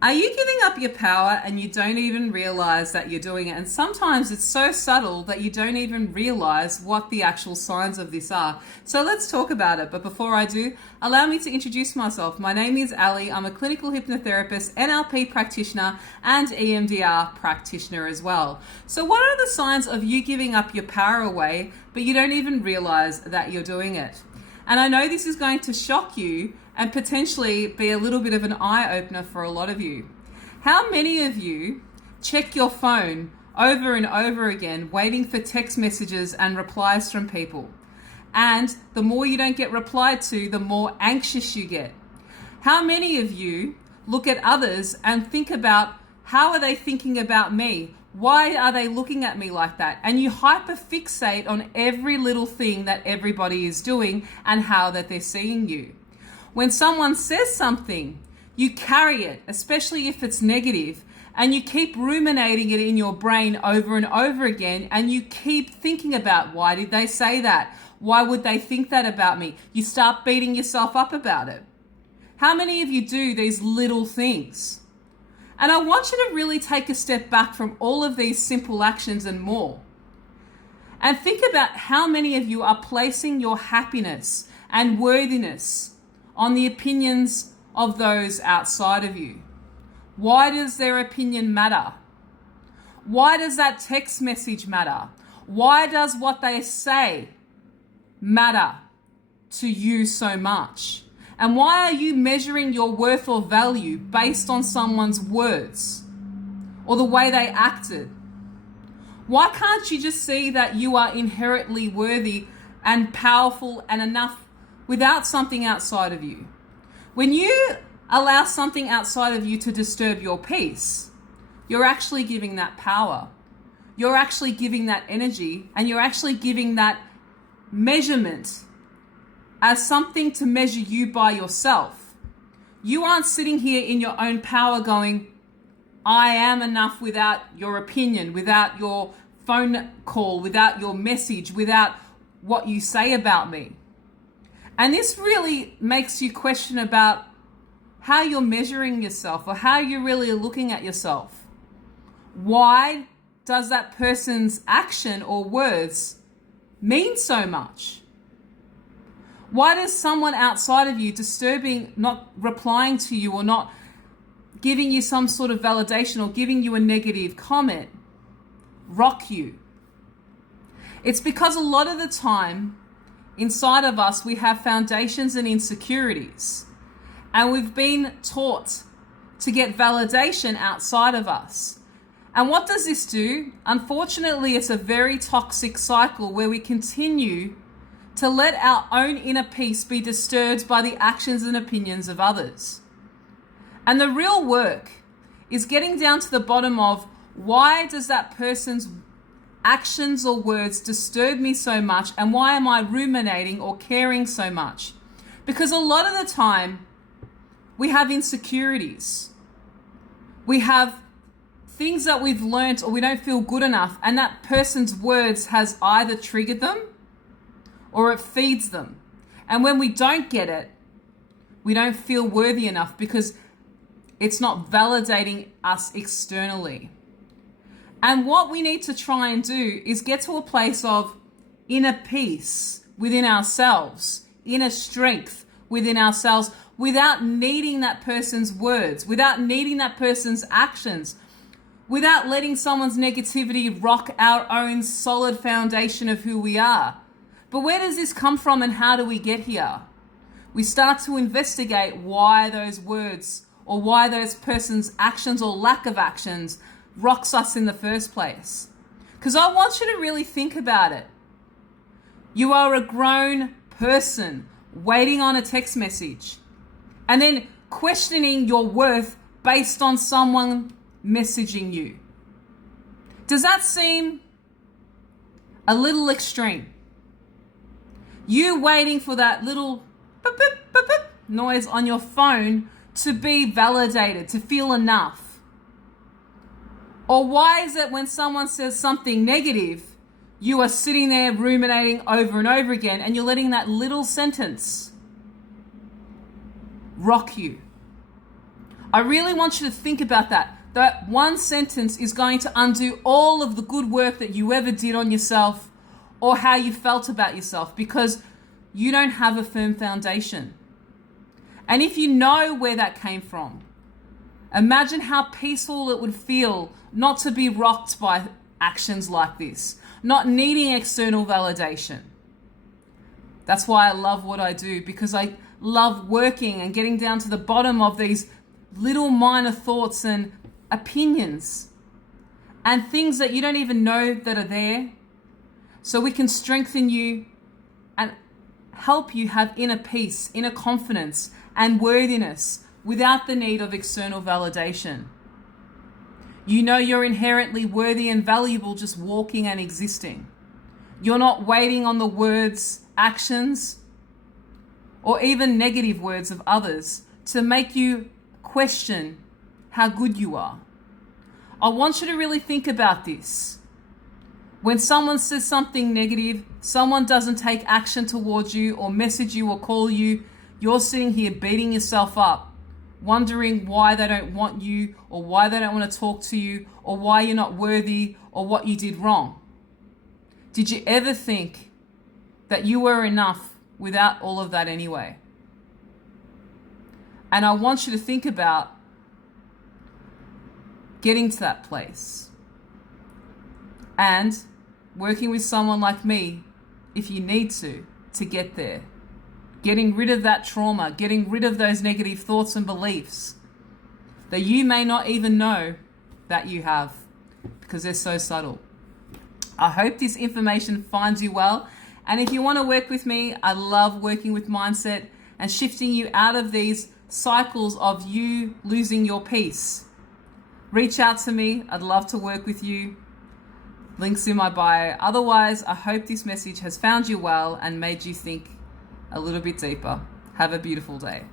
Are you giving up your power and you don't even realize that you're doing it? And sometimes it's so subtle that you don't even realize what the actual signs of this are. So let's talk about it. But before I do, allow me to introduce myself. My name is Ali. I'm a clinical hypnotherapist, NLP practitioner, and EMDR practitioner as well. So what are the signs of you giving up your power away, but you don't even realize that you're doing it? And I know this is going to shock you and potentially be a little bit of an eye-opener for a lot of you. How many of you check your phone over and over again, waiting for text messages and replies from people? And the more you don't get replied to, the more anxious you get. How many of you look at others and think about, how are they thinking about me? Why are they looking at me like that? And you hyperfixate on every little thing that everybody is doing and how that they're seeing you. When someone says something, you carry it, especially if it's negative, and you keep ruminating it in your brain over and over again, and you keep thinking about, why did they say that? Why would they think that about me? You start beating yourself up about it. How many of you do these little things? And I want you to really take a step back from all of these simple actions and more. And think about how many of you are placing your happiness and worthiness on the opinions of those outside of you. Why does their opinion matter? Why does that text message matter? Why does what they say matter to you so much? And why are you measuring your worth or value based on someone's words or the way they acted? Why can't you just see that you are inherently worthy and powerful and enough without something outside of you? When you allow something outside of you to disturb your peace, you're actually giving that power. You're actually giving that energy, and you're actually giving that measurement as something to measure you by yourself. You aren't sitting here in your own power going, I am enough without your opinion, without your phone call, without your message, without what you say about me. And this really makes you question about how you're measuring yourself or how you're really looking at yourself. Why does that person's action or words mean so much? Why does someone outside of you disturbing, not replying to you or not giving you some sort of validation or giving you a negative comment rock you? It's because a lot of the time inside of us we have foundations and insecurities, and we've been taught to get validation outside of us. And what does this do? Unfortunately, it's a very toxic cycle where we continue to let our own inner peace be disturbed by the actions and opinions of others. And the real work is getting down to the bottom of, why does that person's actions or words disturb me so much, and why am I ruminating or caring so much? Because a lot of the time we have insecurities. We have things that we've learned or we don't feel good enough, and that person's words has either triggered them or it feeds them. And when we don't get it, we don't feel worthy enough because it's not validating us externally. And what we need to try and do is get to a place of inner peace within ourselves, inner strength within ourselves, without needing that person's words, without needing that person's actions, without letting someone's negativity rock our own solid foundation of who we are. But where does this come from, and how do we get here? We start to investigate why those words or why those person's actions or lack of actions rocks us in the first place. Because I want you to really think about it. You are a grown person waiting on a text message and then questioning your worth based on someone messaging you. Does that seem a little extreme? You waiting for that little beep, beep, beep, beep noise on your phone to be validated, to feel enough? Or why is it when someone says something negative, you are sitting there ruminating over and over again, and you're letting that little sentence rock you? I really want you to think about that. That one sentence is going to undo all of the good work that you ever did on yourself or how you felt about yourself, because you don't have a firm foundation. And if you know where that came from, imagine how peaceful it would feel not to be rocked by actions like this, not needing external validation. That's why I love what I do, because I love working and getting down to the bottom of these little minor thoughts and opinions and things that you don't even know that are there, so we can strengthen you and help you have inner peace, inner confidence and worthiness without the need of external validation. You know you're inherently worthy and valuable just walking and existing. You're not waiting on the words, actions, or even negative words of others to make you question how good you are. I want you to really think about this. When someone says something negative, someone doesn't take action towards you or message you or call you, you're sitting here beating yourself up, wondering why they don't want you or why they don't want to talk to you or why you're not worthy or what you did wrong. Did you ever think that you were enough without all of that anyway? And I want you to think about getting to that place and working with someone like me, if you need to get there. Getting rid of that trauma, getting rid of those negative thoughts and beliefs that you may not even know that you have, because they're so subtle. I hope this information finds you well. And if you want to work with me, I love working with mindset and shifting you out of these cycles of you losing your peace. Reach out to me. I'd love to work with you. Links in my bio. Otherwise, I hope this message has found you well and made you think a little bit deeper. Have a beautiful day.